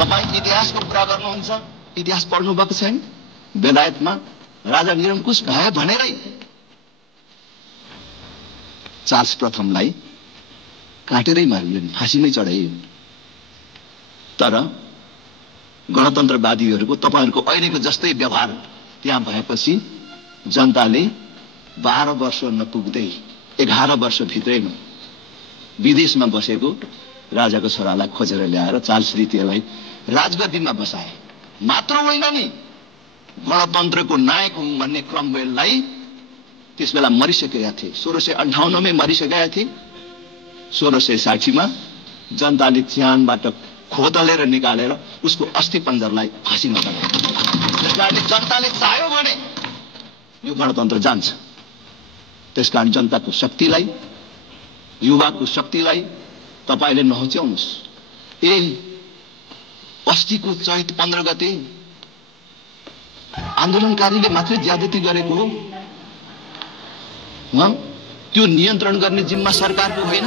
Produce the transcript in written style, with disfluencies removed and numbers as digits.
तपाईँ इतिहासको कुरा गर्नुहुन्छ, इतिहास पढ्नु भएको छैन? बेलायतमा राजा निरङ्कुश भयो भनेरै चार्ल्स प्रथमलाई काटेरै मारियो, फाँसीमै चढाइयो। तर गणतन्त्रवादीहरूको तपाईहरूको अहिलेको जस्तै व्यवहार त्यहाँ भएपछि जनताले 12 वर्ष नपुग्दै 11 वर्षभित्रैमा विदेशमा बसेको राजाको छोरालाई खोजेर ल्याएर चार्ल्स द्वितीयलाई राजगद्दीमा बसाए। मात्र होइन नि, गणतन्त्रको नायक हुँ भन्ने क्रमवेललाई त्यस बेला मरिसकेका थिए। 1658 मै मरिसकेका थिए। 1660 मा जनताले च्यानबाट खोदलेर निकालेर उसको अस्थि पञ्जरलाई फाँसीमा चढाए। त्यसकारणले जनताले चाह्यो भने यो गणतन्त्र जान्छ। त्यसकारण जनताको शक्तिलाई, युवाको शक्तिलाई तपाईले नहुच्याउनुस्। अस्तिको चैत 15 गते आन्दोलनकारीले मात्रै ज्यादती गरेको हो। त्यो नियन्त्रण गर्ने जिम्मा सरकारको होइन।